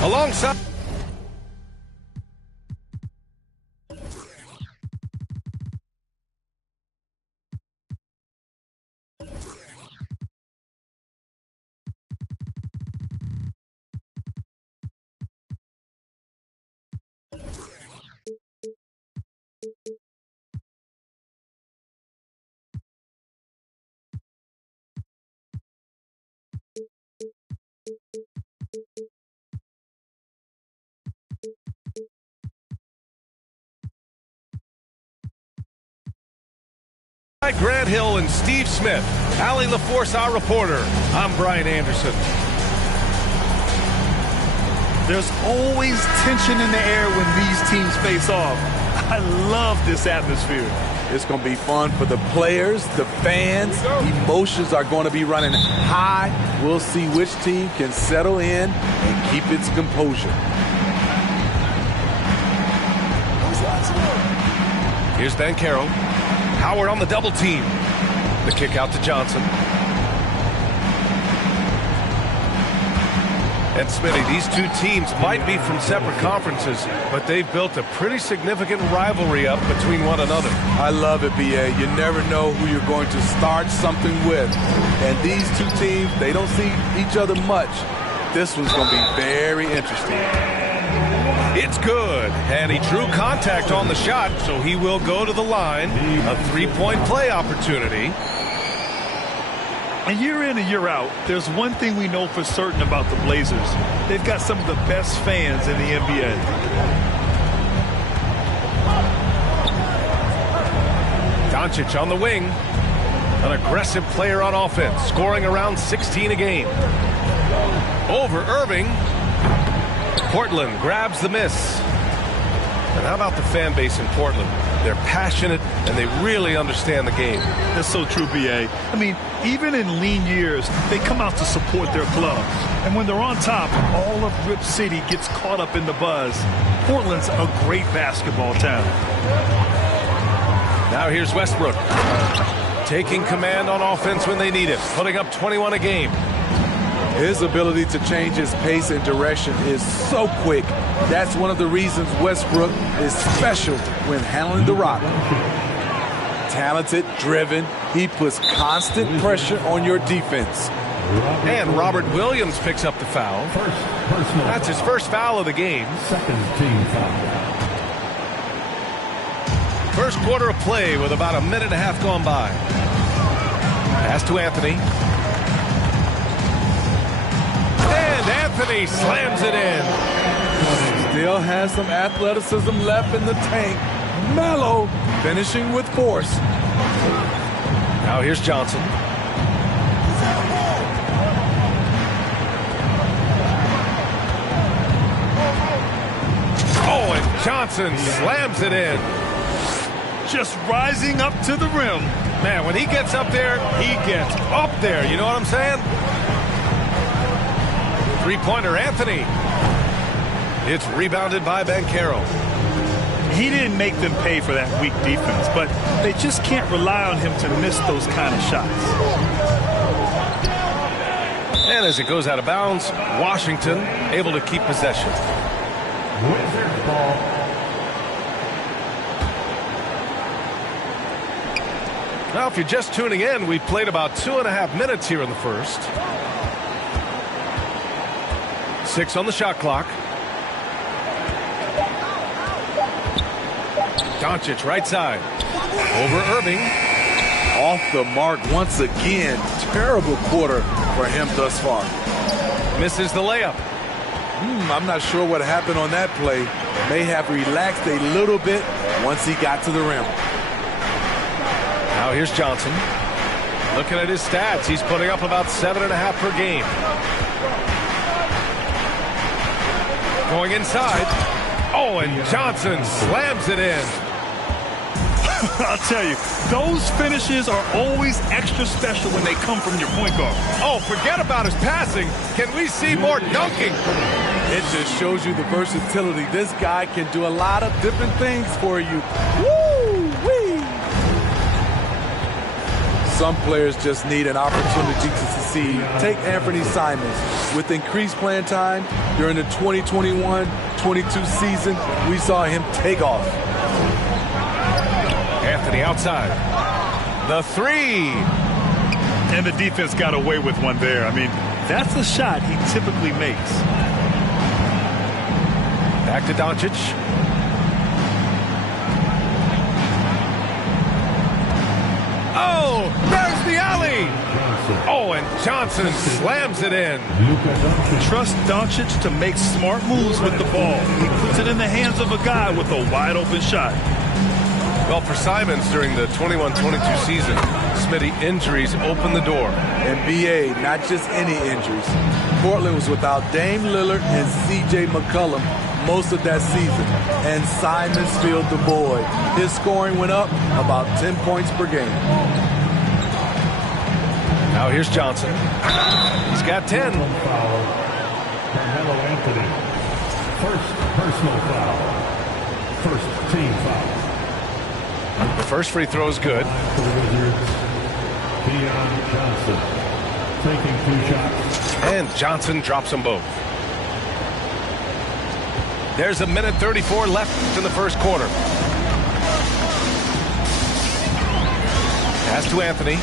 Alongside. Grant Hill and Steve Smith. Allie LaForce, our reporter. I'm Brian Anderson. There's always tension in the air when these teams face off. I love this atmosphere. It's going to be fun for the players, the fans. Emotions are going to be running high. We'll see which team can settle in and keep its composure. Here's Banchero. Howard on the double team. The kick out to Johnson. And Smitty, these two teams might be from separate conferences, but they've built a pretty significant rivalry up between one another. I love it, B.A. You never know who you're going to start something with. And these two teams, they don't see each other much. This one's going to be very interesting. It's good, and he drew contact on the shot, so he will go to the line. A three-point play opportunity. And year in and year out, there's one thing we know for certain about the Blazers. They've got some of the best fans in the NBA. Doncic on the wing. An aggressive player on offense, scoring around 16 a game. Over Irving. Portland grabs the miss. And how about the fan base in Portland? They're passionate, and they really understand the game. That's so true, B.A. I mean, even in lean years, they come out to support their club. And when they're on top, all of Rip City gets caught up in the buzz. Portland's a great basketball town. Now here's Westbrook. Taking command on offense when they need it, putting up 21 a game. His ability to change his pace and direction is so quick. That's one of the reasons Westbrook is special when handling the rock. Talented, driven, he puts constant pressure on your defense. And Robert Williams picks up the foul. That's his first foul of the game. Second team foul. First quarter of play with about a minute and a half gone by. Pass to Anthony. And Anthony slams it in. Still has some athleticism left in the tank. Mellow, finishing with force. Now here's Johnson. Oh, and Johnson slams it in. Just rising up to the rim. Man, when he gets up there, he gets up there. You know what I'm saying? Three-pointer, Anthony. It's rebounded by Banchero. He didn't make them pay for that weak defense, but they just can't rely on him to miss those kind of shots. And as it goes out of bounds, Washington able to keep possession. Wizards ball. Now, if you're just tuning in, we've played about 2.5 minutes here in the first. 6 on the shot clock. Doncic right side. Over Irving. Off the mark once again. Terrible quarter for him thus far. Misses the layup. I'm not sure what happened on that play. May have relaxed a little bit once he got to the rim. Now here's Johnson. Looking at his stats, he's putting up about 7.5 per game. Going inside. Oh, and Johnson slams it in. I'll tell you, those finishes are always extra special when they come from your point guard. Oh, forget about his passing. Can we see more dunking? It just shows you the versatility. This guy can do a lot of different things for you. Woo-wee! Some players just need an opportunity to succeed. Take Anthony Simons. With increased playing time during the 2021-22 season, we saw him take off. Anthony outside. The three. And the defense got away with one there. I mean, that's a shot he typically makes. Back to Doncic. Oh, there's the alley. Oh, and Johnson slams it in. Trust Doncic to make smart moves with the ball. He puts it in the hands of a guy with a wide open shot. Well, for Simons during the 21-22 season, Smitty, injuries opened the door. And BA, not just any injuries. Portland was without Dame Lillard and CJ McCollum most of that season, and Simons filled the void. His scoring went up about 10 points per game. Now here's Johnson. He's got 10. Foul. Carmelo Anthony. First personal foul. First team foul. The first free throw is good. For the Wizards, Keon Johnson taking 2 shots. And Johnson drops them both. There's 1:34 left in the first quarter. Pass to Anthony.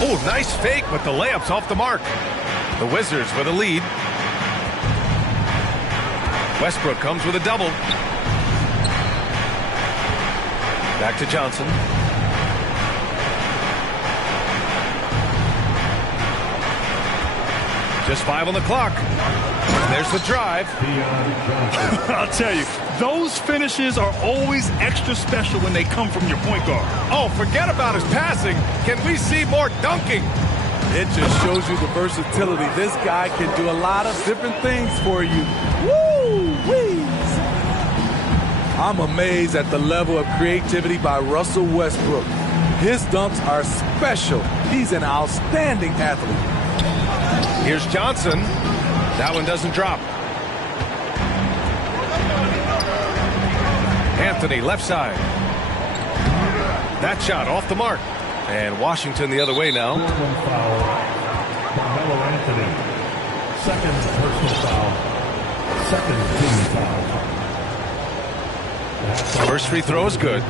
Oh, nice fake, but the layup's off the mark. The Wizards with a lead. Westbrook comes with a double. Back to Johnson. Just 5 on the clock. There's the drive. I'll tell you, those finishes are always extra special when they come from your point guard. Oh, forget about his passing. Can we see more dunking? It just shows you the versatility. This guy can do a lot of different things for you. Woo-wee! I'm amazed at the level of creativity by Russell Westbrook. His dunks are special. He's an outstanding athlete. Here's Johnson. That one doesn't drop. Anthony, left side. That shot off the mark. And Washington the other way now. Foul. Carmelo Anthony. Second personal foul. Second team foul. First free throw is good.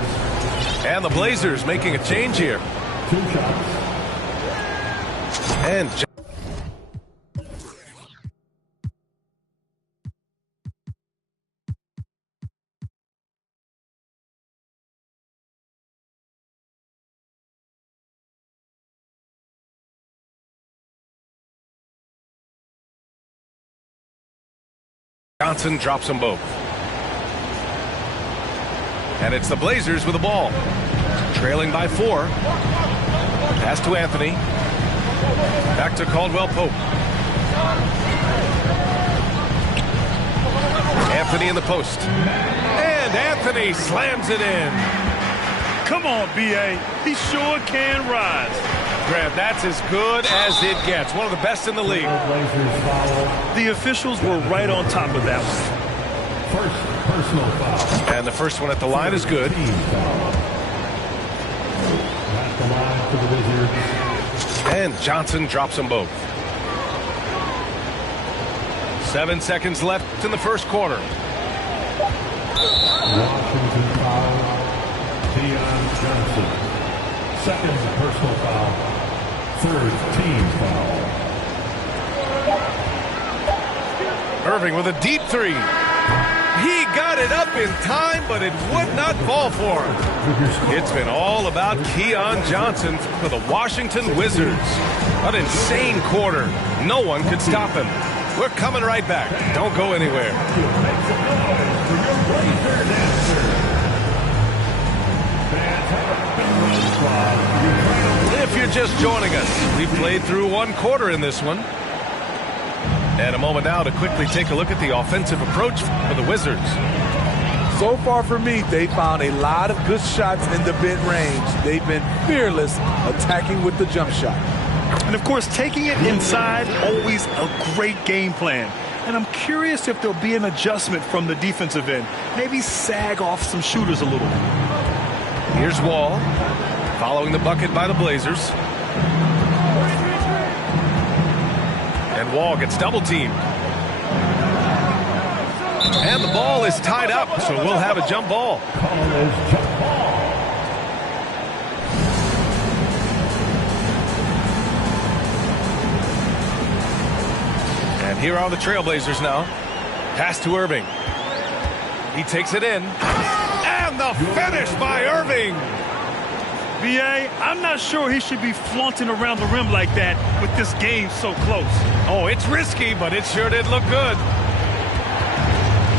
And the Blazers making a change here. 2 shots. And Johnson drops them both. And it's the Blazers with the ball. Trailing by 4. Pass to Anthony. Back to Caldwell Pope. Anthony in the post. And Anthony slams it in. Come on, B.A. He sure can rise. Graham, that's as good as it gets. One of the best in the league. Blazers foul. The officials were right on top of that one. First personal foul. And the first one at the line is good. Team foul. At the line for the Wizards. And Johnson drops them both. 7 seconds left in the first quarter. Washington foul. Keon Johnson. Second personal foul. Third team foul. Irving with a deep 3. He got it up in time, but it would not fall for him. It's been all about Keon Johnson for the Washington Wizards. An insane quarter. No one could stop him. We're coming right back. Don't go anywhere. just joining us, we've played through one quarter in this one. And a moment now to quickly take a look at the offensive approach for the Wizards. So far for me, they found a lot of good shots in the mid-range. They've been fearless attacking with the jump shot. And, of course, taking it inside, always a great game plan. And I'm curious if there'll be an adjustment from the defensive end. Maybe sag off some shooters a little. Here's Wall, following the bucket by the Blazers. And Wall gets double-teamed. And the ball is tied up, so we'll have a jump ball. And here are the Trailblazers now. Pass to Irving. He takes it in. And the finish by Irving. B.A., I'm not sure he should be flaunting around the rim like that with this game so close. Oh, it's risky, but it sure did look good.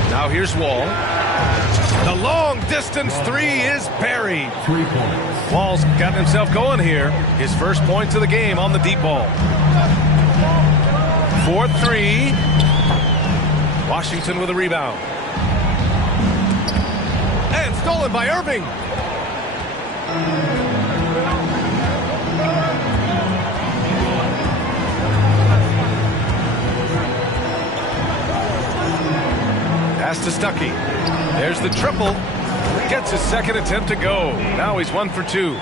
Now here's Wall. The long-distance three is buried. 3 points. Wall's got himself going here. His first points of the game on the deep ball. 4-3. Washington with a rebound. And stolen by Irving. Pass to Stuckey. There's the triple. Gets his second attempt to go. Now he's 1 for 2.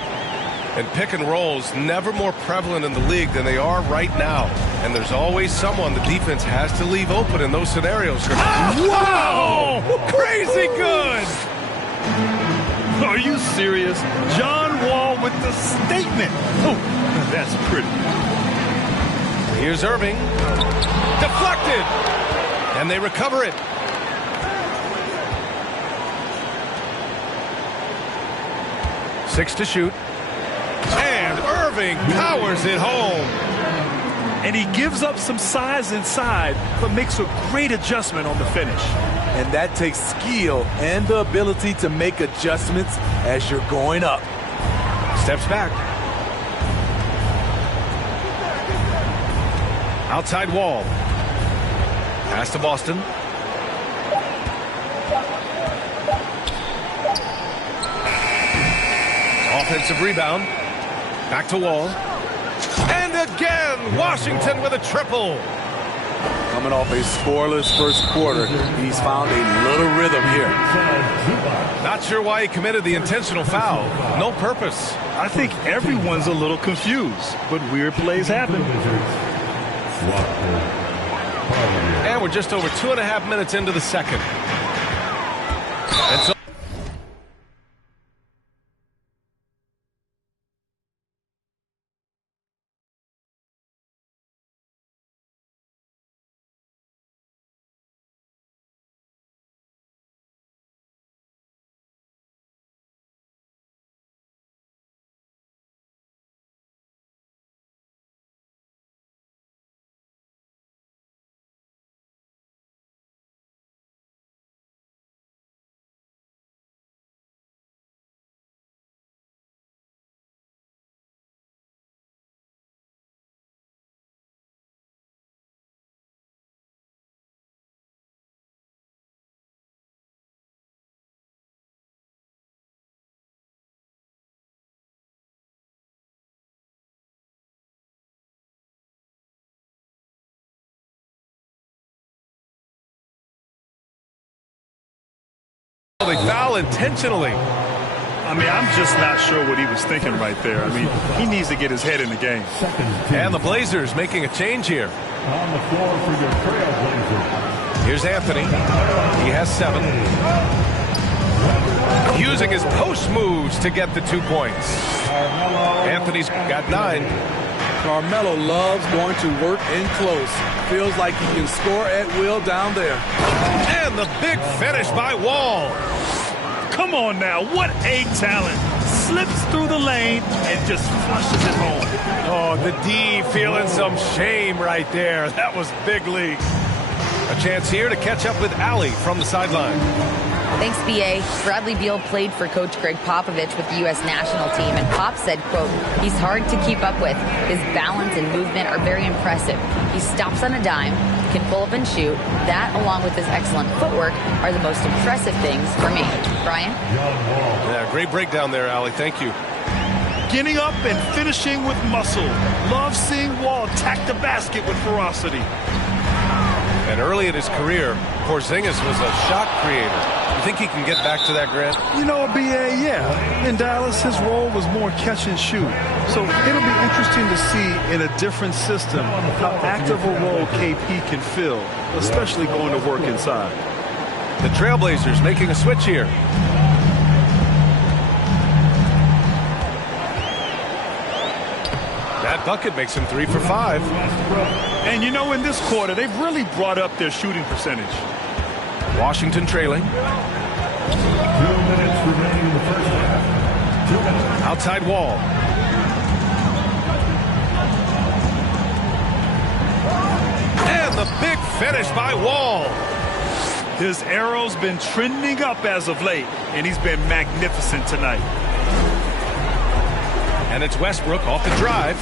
And pick and rolls never more prevalent in the league than they are right now. And there's always someone the defense has to leave open in those scenarios. Wow! Crazy good! Are you serious? John Wall with the statement. Oh, that's pretty. Here's Irving. Deflected! And they recover it. Six to shoot. And Irving powers it home. And he gives up some size inside, but makes a great adjustment on the finish. And that takes skill and the ability to make adjustments as you're going up. Steps back. Outside Wall. Pass to Boston. Offensive rebound. Back to Wall. And again, Washington with a triple. Coming off a scoreless first quarter, he's found a little rhythm here. Not sure why he committed the intentional foul. No purpose. I think everyone's a little confused, but weird plays happen. And we're just over 2.5 minutes into the second. And so they foul intentionally. I mean, I'm just not sure what he was thinking right there. I mean, he needs to get his head in the game. And the Blazers making a change here. On the floor for your Trailblazers. Here's Anthony. He has 7. Using his post moves to get the 2 points. Anthony's got 9. Carmelo loves going to work in close. Feels like he can score at will down there. And the big finish by Wall. Come on now, what a talent. Slips through the lane and just flushes it home. Oh, the D feeling some shame right there. That was big league. A chance here to catch up with Allie from the sideline. Thanks, B.A. Bradley Beal played for Coach Greg Popovich with the U.S. national team, and Pop said, quote, "He's hard to keep up with. His balance and movement are very impressive. He stops on a dime, can pull up and shoot. That, along with his excellent footwork, are the most impressive things for me." Brian? Yeah, great breakdown there, Allie. Thank you. Getting up and finishing with muscle. Love seeing Wall attack the basket with ferocity. And early in his career, Porzingis was a shot creator. You think he can get back to that, Grant? You know, B.A., yeah. In Dallas, his role was more catch and shoot. So it'll be interesting to see in a different system how active a role KP can fill, especially going to work inside. The Trailblazers making a switch here. That bucket makes him 3 for 5. And you know, in this quarter, they've really brought up their shooting percentage. Washington trailing. 2 minutes remaining in the first half. 2 minutes. Outside Wall. And the big finish by Wall. His arrow's been trending up as of late, and he's been magnificent tonight. And it's Westbrook off the drive.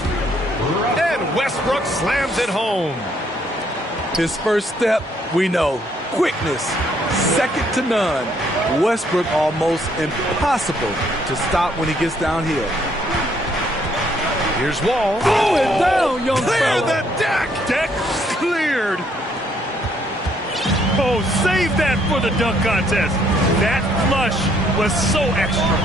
And Westbrook slams it home. His first step, we know, quickness, second to none. Westbrook almost impossible to stop when he gets downhill. Here's Wall. Going down, young Clear fella. the deck. Deck cleared. Oh, save that for the dunk contest. That flush was so extra.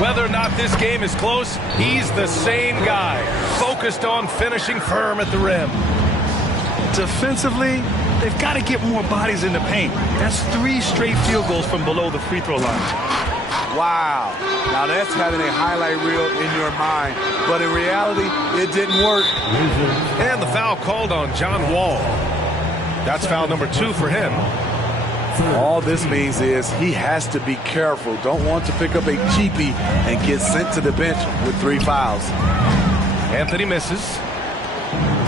Whether or not this game is close, he's the same guy, focused on finishing firm at the rim. Defensively, they've got to get more bodies in the paint. That's 3 straight field goals from below the free throw line. Wow. Now that's having a highlight reel in your mind. But in reality, it didn't work. And the foul called on John Wall. That's foul number 2 for him. All this means is he has to be careful. Don't want to pick up a cheapie and get sent to the bench with 3 fouls. Anthony misses.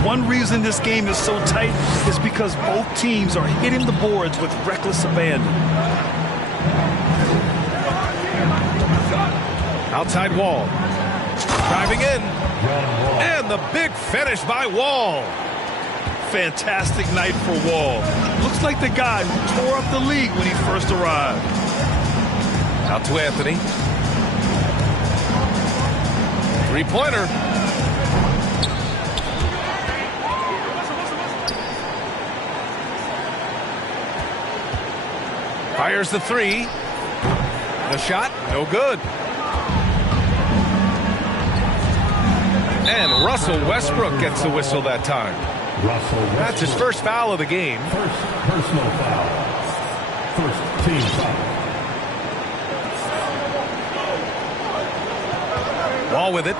One reason this game is so tight is because both teams are hitting the boards with reckless abandon. Outside Wall. Driving in. And the big finish by Wall. Fantastic night for Wall. Looks like the guy who tore up the league when he first arrived. Out to Anthony. 3-pointer. Fires the 3. The shot, no good. And Russell Westbrook gets the whistle that time. That's his first foul of the game. First personal foul. First team foul. Wall with it.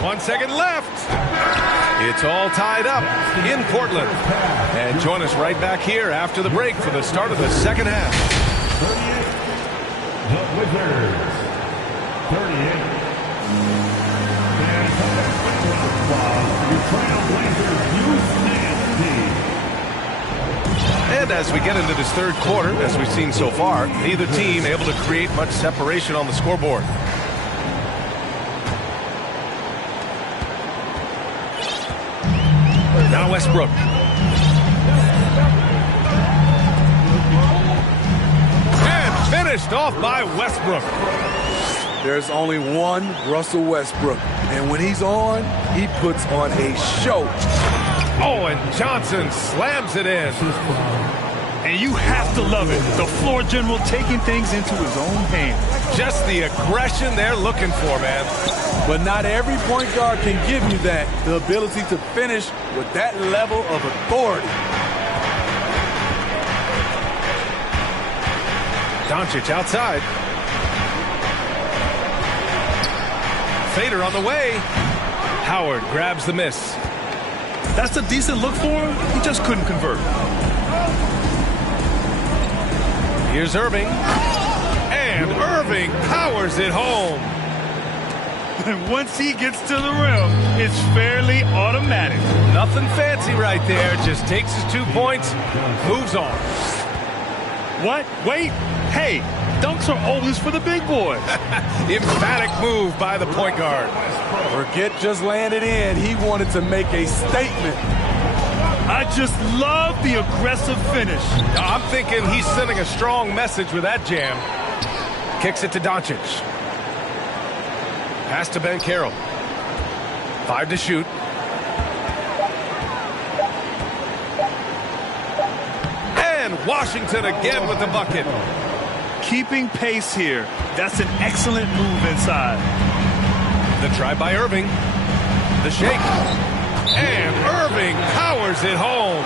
1 second left. It's all tied up in Portland. And join us right back here after the break for the start of the second half. 38. The Wizards. 38. And as we get into this third quarter, as we've seen so far, neither team able to create much separation on the scoreboard. Now Westbrook. And finished off by Westbrook. There's only one Russell Westbrook, and when he's on, he puts on a show. Oh, and Johnson slams it in. And you have to love it. The floor general taking things into his own hands. Just the aggression they're looking for, man. But not every point guard can give you that, the ability to finish with that level of authority. Doncic outside. Fader on the way. Howard grabs the miss. That's a decent look for him. He just couldn't convert. Here's Irving. And Irving powers it home. Once he gets to the rim, it's fairly automatic. Nothing fancy right there. Just takes his 2 points, moves on. What? Wait. Hey, dunks are always for the big boys. Emphatic move by the point guard. Forget just laying it in. He wanted to make a statement. I just love the aggressive finish. I'm thinking he's sending a strong message with that jam. Kicks it to Doncic. Pass to Banchero. 5 to shoot. And Washington again with the bucket. Keeping pace here. That's an excellent move inside. The try by Irving. The shake. And Irving powers it home.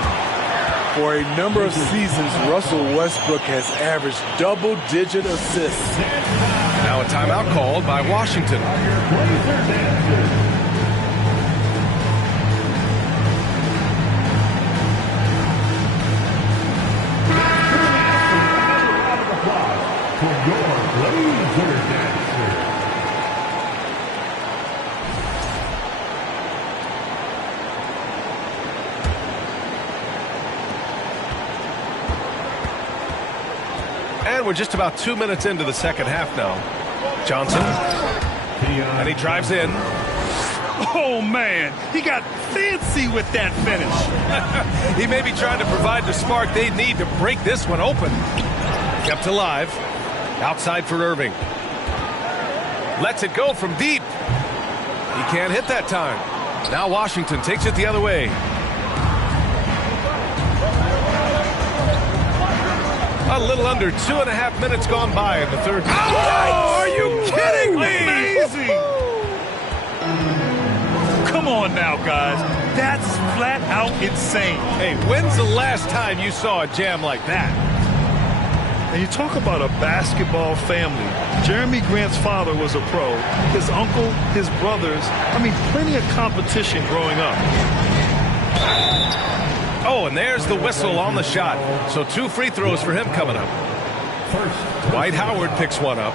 For a number of seasons, Russell Westbrook has averaged double-digit assists. Now a timeout called by Washington. And we're just about 2 minutes into the second half now. Johnson. And he drives in. Oh, man. He got fancy with that finish. He may be trying to provide the spark they need to break this one open. Kept alive. Outside for Irving. Lets it go from deep. He can't hit that time. Now Washington takes it the other way. A little under 2.5 minutes gone by in the third. Oh, are you kidding me? Amazing. Come on now, guys. That's flat out insane. Hey, when's the last time you saw a jam like that? And you talk about a basketball family. Jeremy Grant's father was a pro. His uncle, his brothers. I mean, plenty of competition growing up. Oh, and there's the whistle on the shot. So 2 free throws for him coming up. Dwight Howard picks one up.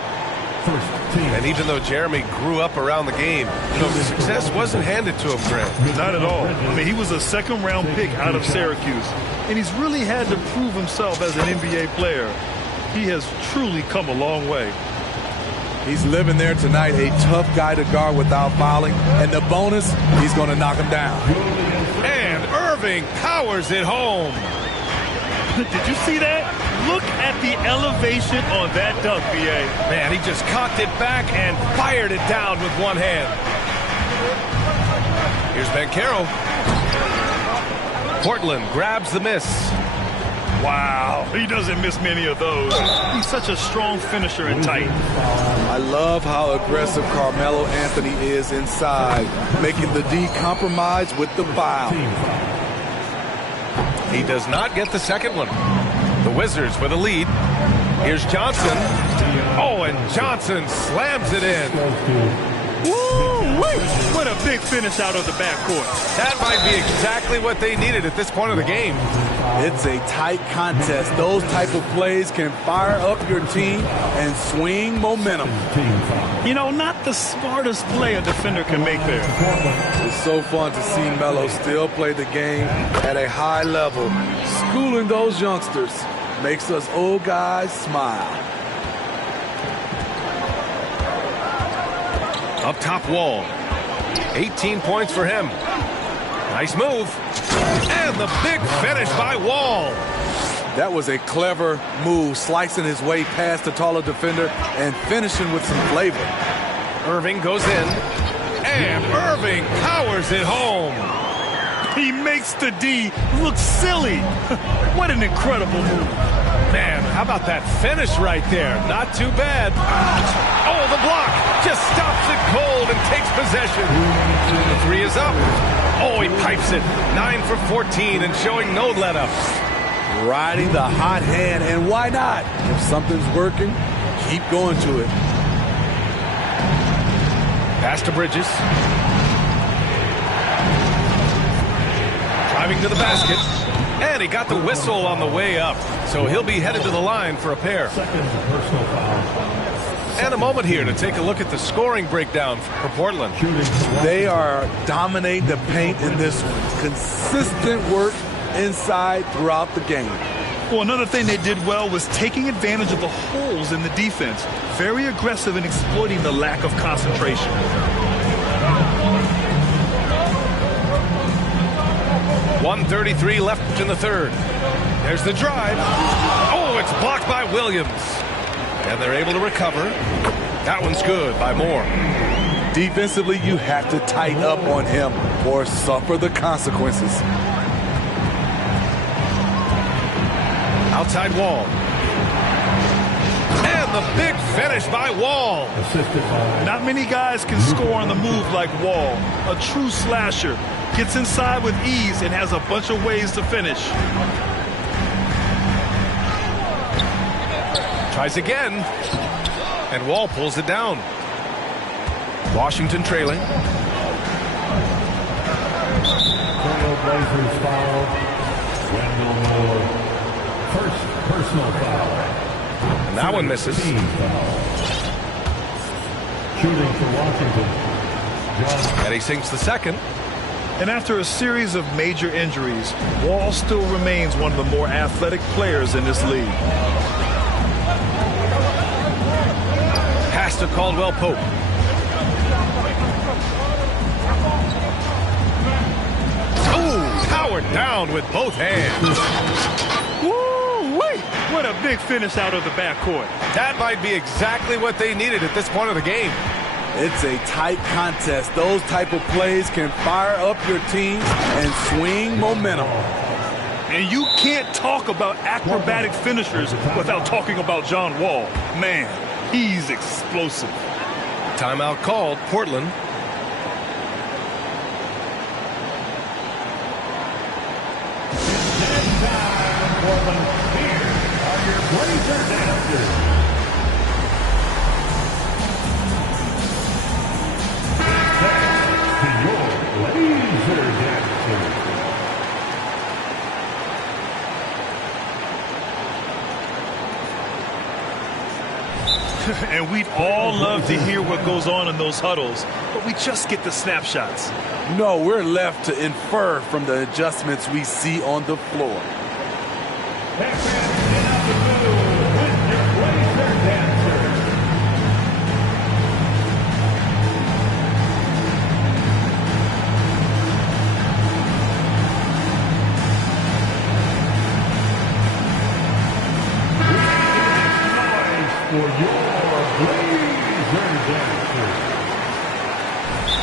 And even though Jeremy grew up around the game, the success wasn't handed to him, Grant. Not at all. I mean, he was a second-round pick out of Syracuse. And he's really had to prove himself as an NBA player. He has truly come a long way. He's living there tonight, a tough guy to guard without fouling. And the bonus, he's going to knock him down. And Irving powers it home. Did you see that? Look at the elevation on that dunk, B.A. Man, he just cocked it back and fired it down with one hand. Here's Banchero. Portland grabs the miss. Wow, he doesn't miss many of those. He's such a strong finisher and tight. I love how aggressive Carmelo Anthony is inside, making the D compromise with the foul. He does not get the second one. The Wizards with a lead. Here's Johnson. Oh, and Johnson slams it in. Woo-wee! What a big finish out of the backcourt. That might be exactly what they needed at this point of the game. It's a tight contest. Those type of plays can fire up your team and swing momentum. You know, not the smartest play a defender can make there. It's so fun to see Melo still play the game at a high level. Schooling those youngsters makes us old guys smile. Up top, Wall. 18 points for him. Nice move. And the big finish by Wall. That was a clever move, slicing his way past the taller defender and finishing with some flavor. Irving goes in. And Irving powers it home. He makes the D look silly. What an incredible move. Man, how about that finish right there? Not too bad. Oh, the block just stops it cold and takes possession. The three is up. Oh, he pipes it. 9 for 14 and showing no let-up. Riding the hot hand, and why not? If something's working, keep going to it. Pass to Bridges. Driving to the basket. And he got the whistle on the way up. So he'll be headed to the line for a pair. Second personal foul. And a moment here to take a look at the scoring breakdown for Portland. They are dominating the paint in this one. Consistent work inside throughout the game. Well, another thing they did well was taking advantage of the holes in the defense. Very aggressive in exploiting the lack of concentration. .133 left in the third. There's the drive. Oh, it's blocked by Williams. And they're able to recover. That one's good by Moore. Defensively, you have to tighten up on him or suffer the consequences. Outside Wall. And the big finish by Wall. Not many guys can score on the move like Wall. A true slasher. Gets inside with ease and has a bunch of ways to finish. Tries again. And Wall pulls it down. Washington trailing. Blazers foul. Wendell Moore. First personal foul. And that one misses. Shooting for Washington. And he sinks the second. And after a series of major injuries, Wall still remains one of the more athletic players in this league. Pass to Caldwell Pope. Oh, powered down with both hands. Woo-wee! What a big finish out of the backcourt. That might be exactly what they needed at this point of the game. It's a tight contest. Those type of plays can fire up your team and swing momentum. And you can't talk about acrobatic finishers without talking about John Wall. Man, he's explosive. Timeout called, Portland. Here are your Blazer dancers. And we'd all love to hear what goes on in those huddles, but we just get the snapshots. No, we're left to infer from the adjustments we see on the floor.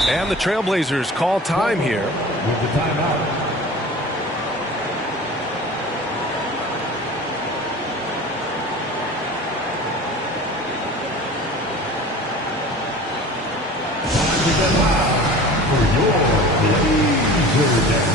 And the Trailblazers call time here. With the timeout. For your Blazer dancers.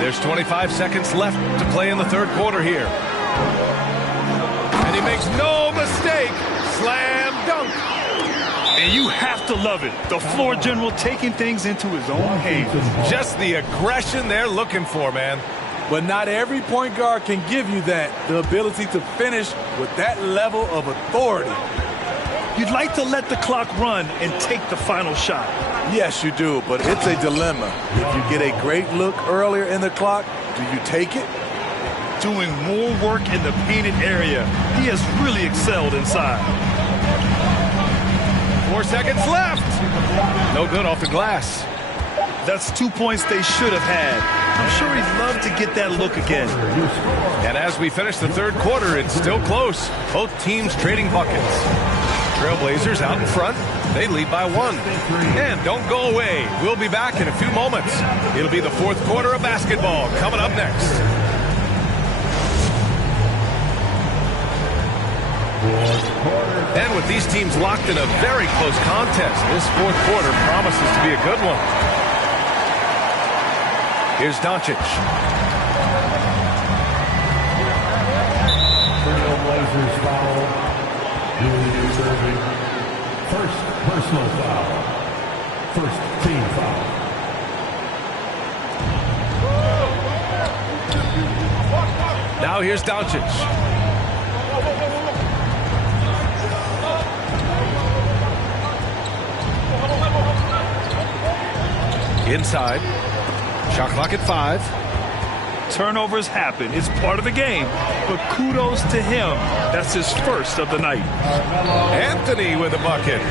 There's 25 seconds left to play in the third quarter here. And he makes no mistake. Slam dunk. And you have to love it. The floor general taking things into his own hands. Just the aggression they're looking for, man. But not every point guard can give you that, the ability to finish with that level of authority. You'd like to let the clock run and take the final shot. Yes, you do, but it's a dilemma. If you get a great look earlier in the clock, do you take it? Doing more work in the painted area. He has really excelled inside. 4 seconds left. No good off the glass. That's 2 points they should have had. I'm sure he'd love to get that look again. And as we finish the third quarter, it's still close. Both teams trading buckets. Trailblazers out in front. They lead by 1. And don't go away. We'll be back in a few moments. It'll be the fourth quarter of basketball coming up next. And with these teams locked in a very close contest, this fourth quarter promises to be a good one. Here's Doncic. Trailblazers foul. Julius Erving. First personal foul. First team foul. Now here's Doncic. Inside. Shot clock at 5. Turnovers happen. It's part of the game. But kudos to him. That's his first of the night. Anthony with a bucket.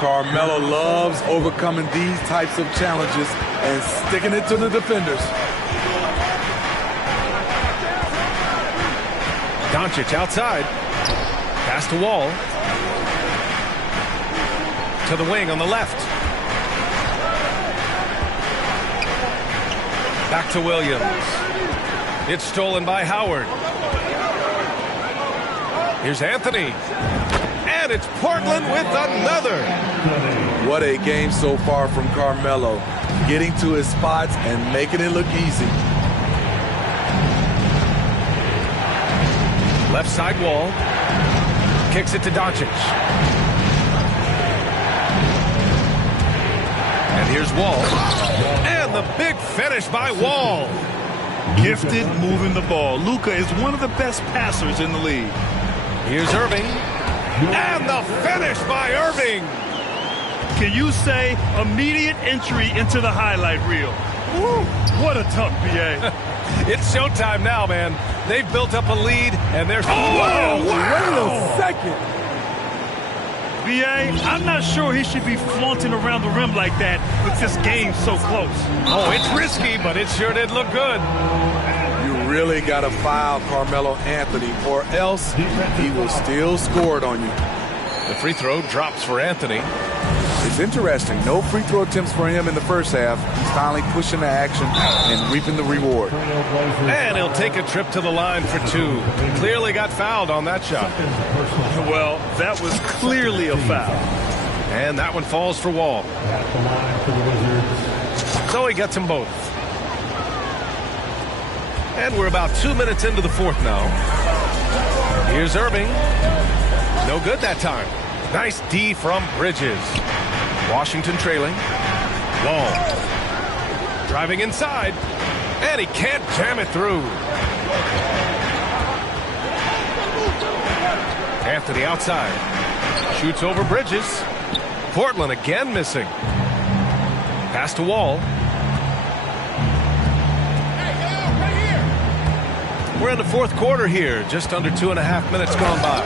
Carmelo loves overcoming these types of challenges and sticking it to the defenders. Doncic outside. Pass to Wall. To the wing on the left. Back to Williams. It's stolen by Howard. Here's Anthony. And it's Portland with another. What a game so far from Carmelo. Getting to his spots and making it look easy. Left side Wall. Kicks it to Doncic. And here's Wall. And the big finish by Wall. Gifted moving the ball. Luka is one of the best passers in the league. Here's Irving. And the finish by Irving. Can you say immediate entry into the highlight reel? Woo, what a dunk, B.A. It's showtime now, man. They've built up a lead, and there's... Whoa, wait a second. B.A., I'm not sure he should be flaunting around the rim like that with this game so close. Oh, it's risky, but it sure did look good. You really got to foul Carmelo Anthony, or else he will still score it on you. The free throw drops for Anthony. It's interesting. No free throw attempts for him in the first half. He's finally pushing the action and reaping the reward. And he'll take a trip to the line for 2. Clearly got fouled on that shot. Well, that was clearly a foul. And that one falls for Wall. So he gets them both. And we're about 2 minutes into the fourth now. Here's Irving. No good that time. Nice D from Bridges. Washington trailing. Wall. Driving inside. And he can't jam it through. Anthony outside. Shoots over Bridges. Portland again missing. Pass to Wall. We're in the fourth quarter here. Just under 2.5 minutes gone by.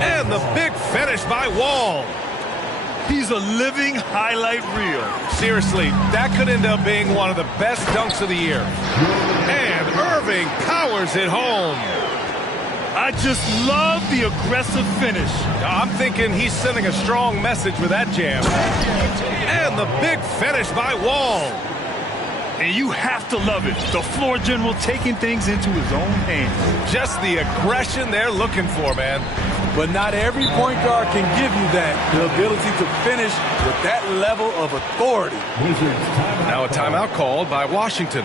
And the big finish by Wall. He's a living highlight reel. Seriously, that could end up being one of the best dunks of the year. And Irving powers it home. I just love the aggressive finish. I'm thinking he's sending a strong message with that jam. And the big finish by Wall. And you have to love it. The floor general taking things into his own hands. Just the aggression they're looking for, man. But not every point guard can give you that, the ability to finish with that level of authority. Now a timeout called by Washington.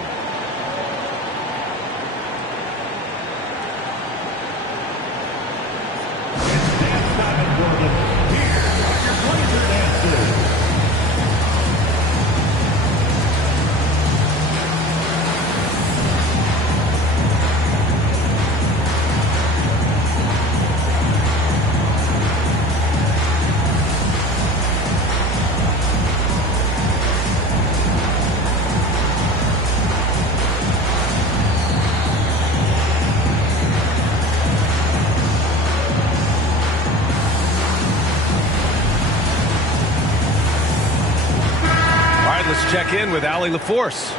Let's check in with Allie LaForce.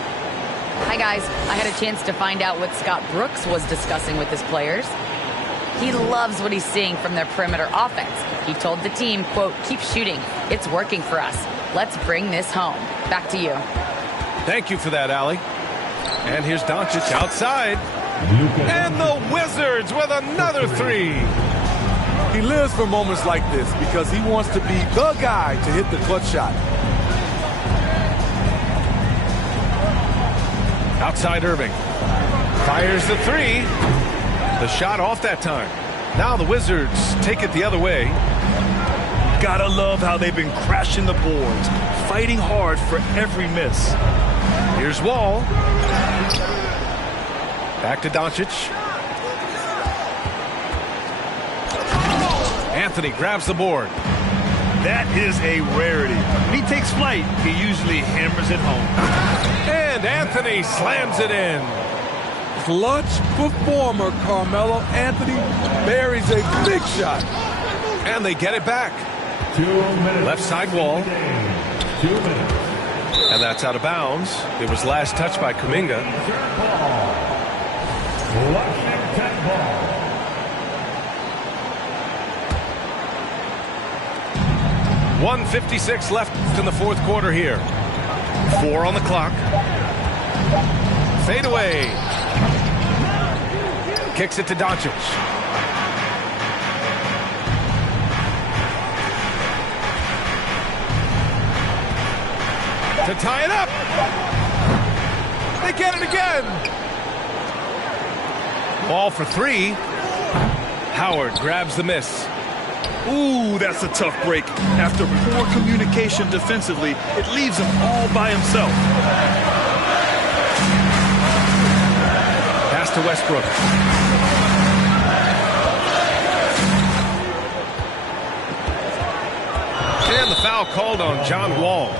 Hi, guys. I had a chance to find out what Scott Brooks was discussing with his players. He loves what he's seeing from their perimeter offense. He told the team, quote, "Keep shooting. It's working for us. Let's bring this home." Back to you. Thank you for that, Allie. And here's Doncic outside. And the Wizards with another three. He lives for moments like this because he wants to be the guy to hit the clutch shot. Outside Irving. Fires the three. The shot off that time. Now the Wizards take it the other way. Gotta love how they've been crashing the boards, fighting hard for every miss. Here's Wall. Back to Doncic. Anthony grabs the board. That is a rarity. When he takes flight, he usually hammers it home. And Anthony slams it in. Clutch performer Carmelo Anthony buries a big shot. And they get it back. 2 minutes. Left side Wall. 2 minutes. And that's out of bounds. It was last touched by Kuminga. Washington ball. 1:56 left in the fourth quarter here. 4 on the clock. Fade away. Kicks it to Doncic. To tie it up. They get it again. Ball for three. Howard grabs the miss. Ooh, that's a tough break. After poor communication defensively, it leaves him all by himself. Pass to Westbrook. And the foul called on John Wall.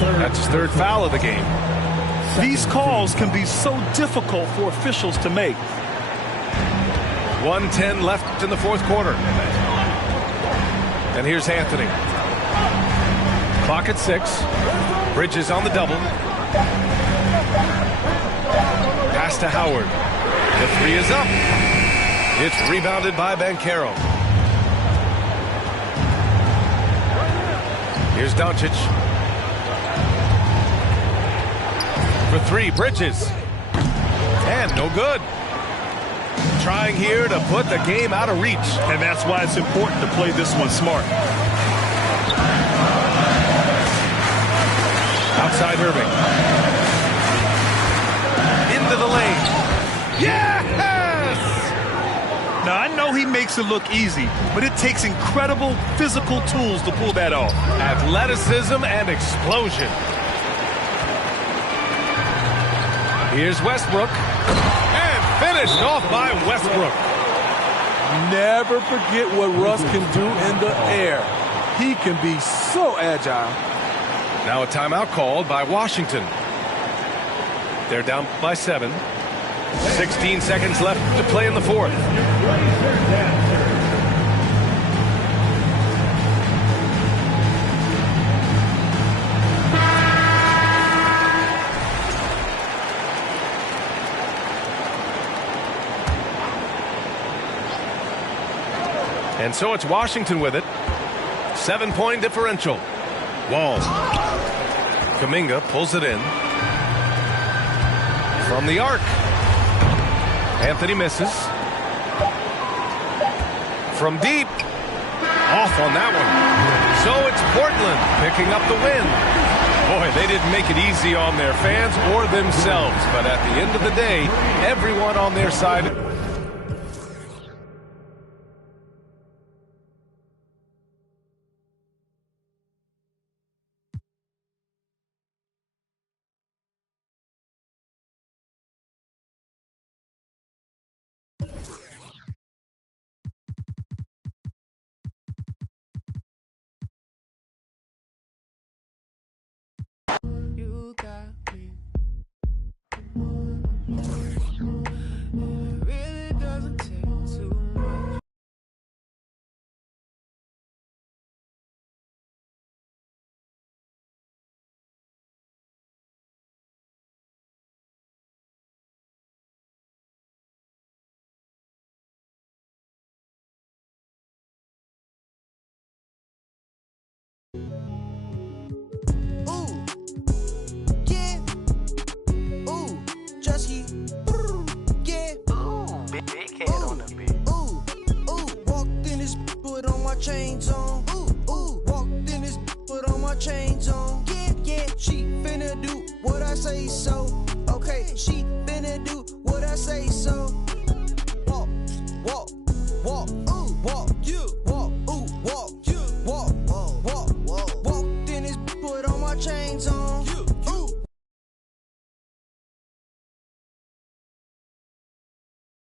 That's his third foul of the game. These calls can be so difficult for officials to make. 1:10 left in the fourth quarter. And here's Anthony. Clock at 6. Bridges on the double. Pass to Howard. The three is up. It's rebounded by Banchero. Here's Doncic. For three, Bridges. And no good. Trying here to put the game out of reach. And that's why it's important to play this one smart. Outside Irving. Into the lane. Yes! Now, I know he makes it look easy, but it takes incredible physical tools to pull that off. Athleticism and explosion. Here's Westbrook. And finished off by Westbrook. Never forget what Russ can do in the air. He can be so agile. Now a timeout called by Washington. They're down by 7. 16 seconds left to play in the fourth. And so it's Washington with it. 7-point differential. Wall. Kuminga pulls it in. From the arc. Anthony misses. From deep. Off on that one. So it's Portland picking up the win. Boy, they didn't make it easy on their fans or themselves. But at the end of the day, everyone on their side. You got me. big head on the beat. Ooh, walked in this put on my chains on. Ooh, walked in this put on my chains on. Yeah, she finna do what I say so. Okay, she finna do what I say so.